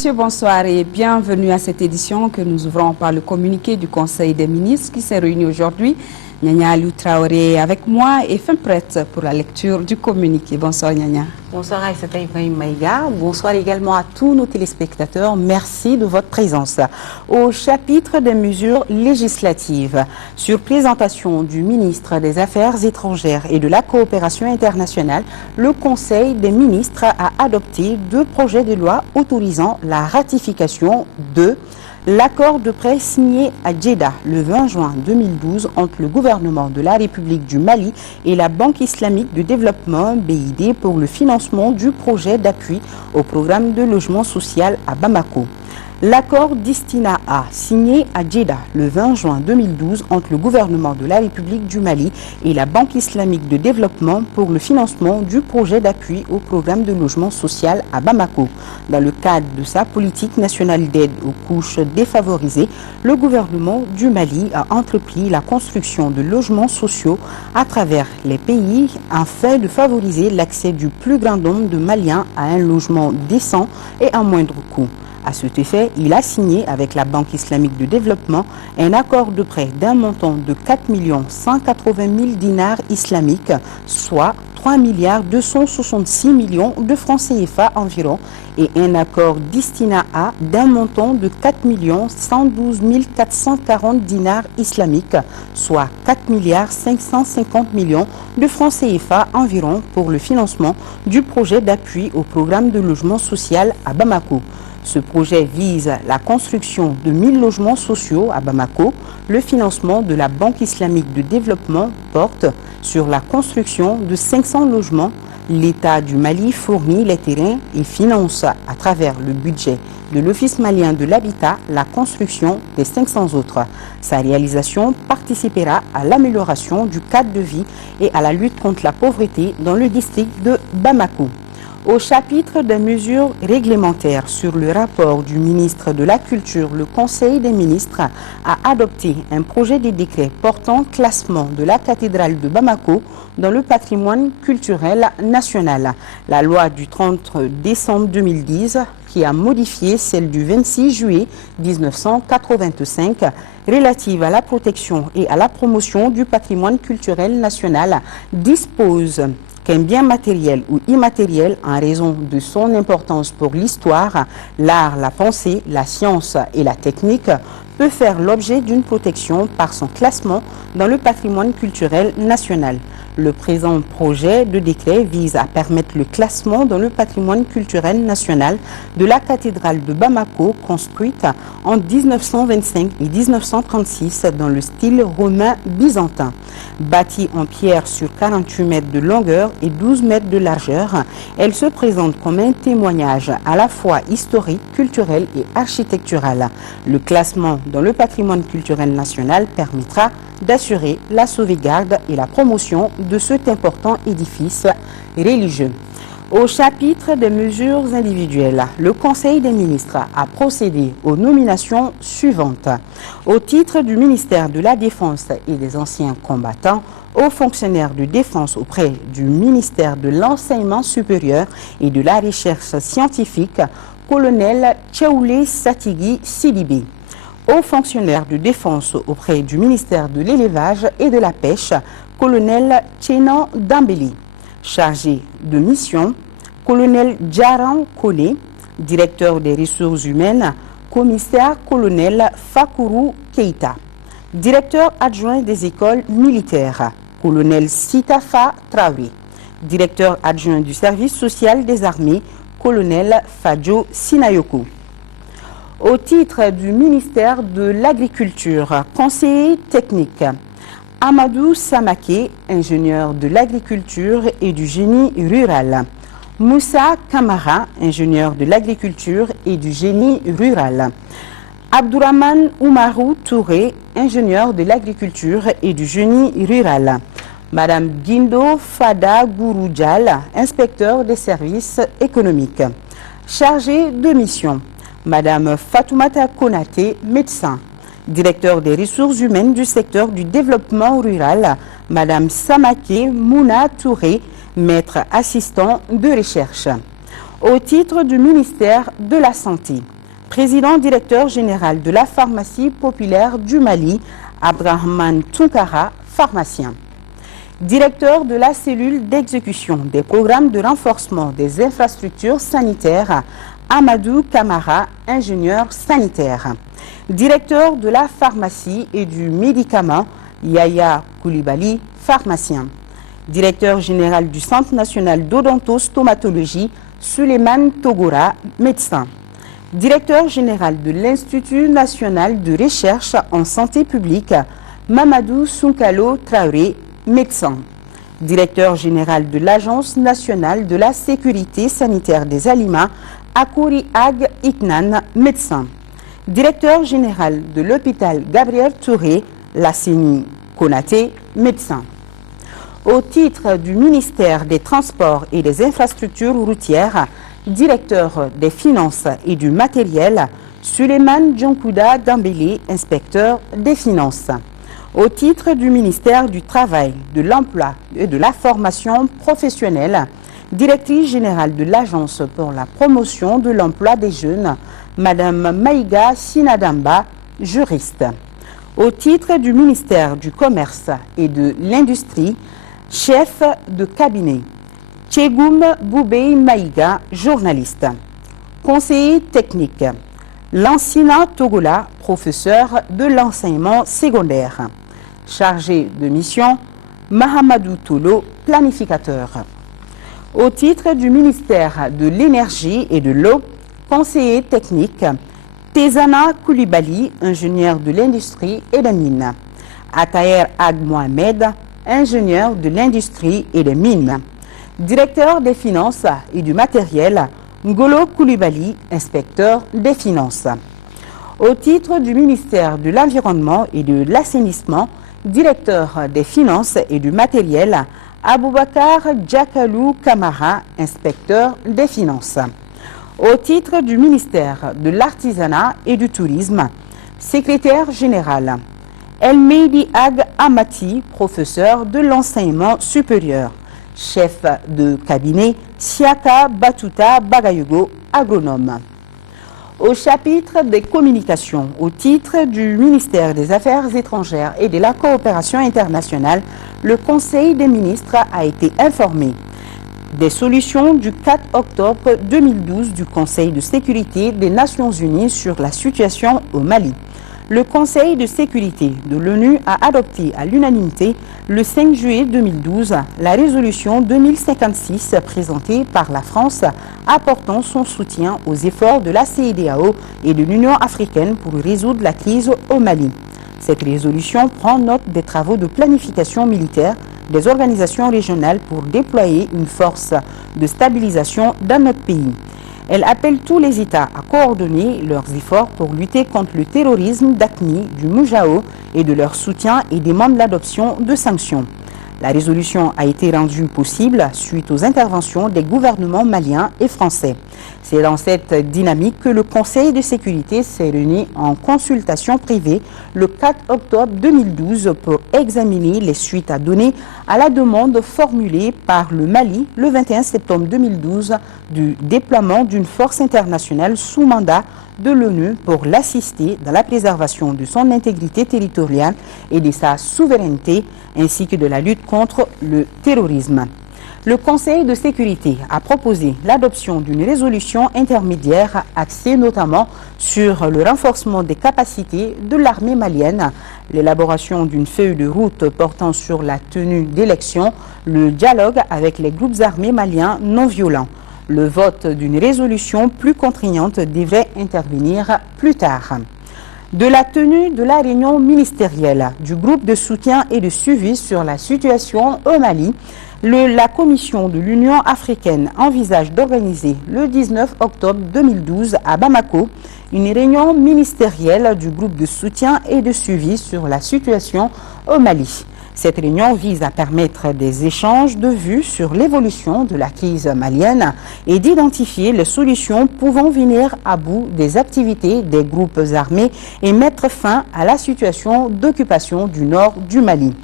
Monsieur, bonsoir et bienvenue à cette édition que nous ouvrons par le communiqué du Conseil des ministres qui s'est réuni aujourd'hui. Nyanya Aliou Traoré est avec moi et fin prête pour la lecture du communiqué. Bonsoir Nyanya. Bonsoir Aïssata Ibrahim Maïga. Bonsoir également à tous nos téléspectateurs. Merci de votre présence. Au chapitre des mesures législatives, sur présentation du ministre des Affaires étrangères et de la coopération internationale, le Conseil des ministres a adopté 2 projets de loi autorisant la ratification de l'accord de prêt signé à Djeddah le 20 juin 2012 entre le gouvernement de la République du Mali et la Banque islamique de développement BID pour le financement du projet d'appui au programme de logement social à Bamako. L'accord d'Istina A, signé à Djeddah le 20 juin 2012 entre le gouvernement de la République du Mali et la Banque islamique de développement pour le financement du projet d'appui au programme de logement social à Bamako. Dans le cadre de sa politique nationale d'aide aux couches défavorisées, le gouvernement du Mali a entrepris la construction de logements sociaux à travers les pays afin de favoriser l'accès du plus grand nombre de Maliens à un logement décent et à moindre coût. À cet effet, il a signé avec la Banque islamique de développement un accord de prêt d'un montant de 4 180 000 dinars islamiques, soit 3 266 millions de francs CFA environ, et un accord d'Istina A d'un montant de 4 112 440 dinars islamiques, soit 4 550 millions de francs CFA environ pour le financement du projet d'appui au programme de logement social à Bamako. Ce projet vise la construction de 1000 logements sociaux à Bamako. Le financement de la Banque islamique de développement porte sur la construction de 500 logements. L'État du Mali fournit les terrains et finance à travers le budget de l'Office malien de l'habitat la construction des 500 autres. Sa réalisation participera à l'amélioration du cadre de vie et à la lutte contre la pauvreté dans le district de Bamako. Au chapitre des mesures réglementaires sur le rapport du ministre de la Culture, le Conseil des ministres a adopté un projet de décret portant classement de la cathédrale de Bamako dans le patrimoine culturel national. La loi du 30 décembre 2010, qui a modifié celle du 26 juillet 1985, relative à la protection et à la promotion du patrimoine culturel national, dispose qu'un bien matériel ou immatériel, en raison de son importance pour l'histoire, l'art, la pensée, la science et la technique, peut faire l'objet d'une protection par son classement dans le patrimoine culturel national. Le présent projet de décret vise à permettre le classement dans le patrimoine culturel national de la cathédrale de Bamako, construite en 1925 et 1936 dans le style romain byzantin. Bâtie en pierre sur 48 mètres de longueur et 12 mètres de largeur, elle se présente comme un témoignage à la fois historique, culturel et architectural. Le classement dans le patrimoine culturel national permettra d'assurer la sauvegarde et la promotion de cet important édifice religieux. Au chapitre des mesures individuelles, le Conseil des ministres a procédé aux nominations suivantes. Au titre du ministère de la Défense et des anciens combattants, aux fonctionnaires de défense auprès du ministère de l'Enseignement supérieur et de la Recherche scientifique, colonel Tchaoulé Satigui Sidibé. Aux fonctionnaires de défense auprès du ministère de l'Élevage et de la Pêche, colonel Tchenan Dambeli. Chargé de mission, colonel Djaran Kone. Directeur des ressources humaines, commissaire colonel Fakourou Keita. Directeur adjoint des écoles militaires, colonel Sitafa Traoré. Directeur adjoint du service social des armées, colonel Fadjo Sinayoko. Au titre du ministère de l'Agriculture, conseiller technique, Amadou Samake, ingénieur de l'agriculture et du génie rural. Moussa Kamara, ingénieur de l'agriculture et du génie rural. Abdourahman Oumarou Touré, ingénieur de l'agriculture et du génie rural. Madame Guindo Fada Gouroudjal, inspecteur des services économiques. Chargé de mission, Madame Fatoumata Konaté, médecin. Directeur des ressources humaines du secteur du développement rural, Madame Samake Mouna Touré, maître assistant de recherche. au titre du ministère de la Santé. Président-directeur général de la pharmacie populaire du Mali, Abdrahmane Tounkara, pharmacien. Directeur de la cellule d'exécution des programmes de renforcement des infrastructures sanitaires, Amadou Kamara, ingénieur sanitaire. Directeur de la pharmacie et du médicament, Yaya Koulibaly, pharmacien. Directeur général du Centre national d'odontostomatologie, Suleiman Togora, médecin. Directeur général de l'Institut national de recherche en santé publique, Mamadou Sounkalo Traoré, médecin. Directeur général de l'Agence nationale de la sécurité sanitaire des aliments, Akouri Ag Iknan, médecin. Directeur général de l'hôpital Gabriel Touré, Lasseni Konaté, médecin. Au titre du ministère des Transports et des Infrastructures routières, directeur des Finances et du Matériel, Suleiman Djonkouda Dambélé, inspecteur des Finances. Au titre du ministère du Travail, de l'Emploi et de la Formation professionnelle, directrice générale de l'Agence pour la promotion de l'emploi des jeunes, Madame Maïga Sinadamba, juriste. Au titre du ministère du Commerce et de l'Industrie, chef de cabinet, Tchegoum Boubei Maïga, journaliste. Conseiller technique, Lansina Togola, professeur de l'enseignement secondaire. Chargé de mission, Mahamadou Tolo, planificateur. Au titre du ministère de l'Énergie et de l'Eau, conseiller technique, Tezana Koulibaly, ingénieur de l'industrie et des mines. Ataher Ag Mohamed, ingénieur de l'industrie et des mines. Directeur des finances et du matériel, Ngolo Koulibaly, inspecteur des finances. Au titre du ministère de l'Environnement et de l'Assainissement, directeur des finances et du matériel, Aboubakar Djakalou Kamara, inspecteur des finances. Au titre du ministère de l'Artisanat et du Tourisme, secrétaire général, El-Meidi Ag Amati, professeur de l'enseignement supérieur. Chef de cabinet, Siaka Batuta Bagayugo, agronome. Au chapitre des communications, au titre du ministère des Affaires étrangères et de la coopération internationale, le Conseil des ministres a été informé des solutions du 4 octobre 2012 du Conseil de sécurité des Nations Unies sur la situation au Mali. Le Conseil de sécurité de l'ONU a adopté à l'unanimité le 5 juillet 2012 la résolution 2056 présentée par la France apportant son soutien aux efforts de la CEDEAO et de l'Union africaine pour résoudre la crise au Mali. Cette résolution prend note des travaux de planification militaire des organisations régionales pour déployer une force de stabilisation dans notre pays. Elle appelle tous les États à coordonner leurs efforts pour lutter contre le terrorisme d'AQMI, du Moujao et de leur soutien et demande l'adoption de sanctions. La résolution a été rendue possible suite aux interventions des gouvernements maliens et français. C'est dans cette dynamique que le Conseil de sécurité s'est réuni en consultation privée le 4 octobre 2012 pour examiner les suites à donner à la demande formulée par le Mali le 21 septembre 2012 du déploiement d'une force internationale sous mandat de l'ONU pour l'assister dans la préservation de son intégrité territoriale et de sa souveraineté, ainsi que de la lutte contre le terrorisme. Le Conseil de sécurité a proposé l'adoption d'une résolution intermédiaire axée notamment sur le renforcement des capacités de l'armée malienne, l'élaboration d'une feuille de route portant sur la tenue d'élections, le dialogue avec les groupes armés maliens non violents. Le vote d'une résolution plus contraignante devrait intervenir plus tard. De la tenue de la réunion ministérielle du groupe de soutien et de suivi sur la situation au Mali, la Commission de l'Union africaine envisage d'organiser le 19 octobre 2012 à Bamako une réunion ministérielle du groupe de soutien et de suivi sur la situation au Mali. Cette réunion vise à permettre des échanges de vues sur l'évolution de la crise malienne et d'identifier les solutions pouvant venir à bout des activités des groupes armés et mettre fin à la situation d'occupation du nord du Mali.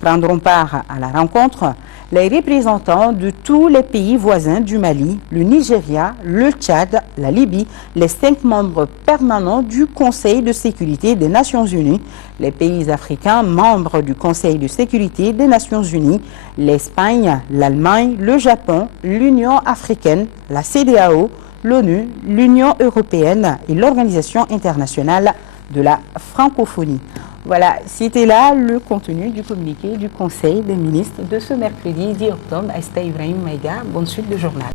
Prendront part à la rencontre les représentants de tous les pays voisins du Mali, le Nigeria, le Tchad, la Libye, les 5 membres permanents du Conseil de sécurité des Nations Unies, les pays africains membres du Conseil de sécurité des Nations Unies, l'Espagne, l'Allemagne, le Japon, l'Union africaine, la CEDEAO, l'ONU, l'Union européenne et l'Organisation internationale de la francophonie. Voilà, c'était là le contenu du communiqué du Conseil des ministres de ce mercredi 10 octobre. Aïsta Ibrahim Maïga, bonne suite du journal.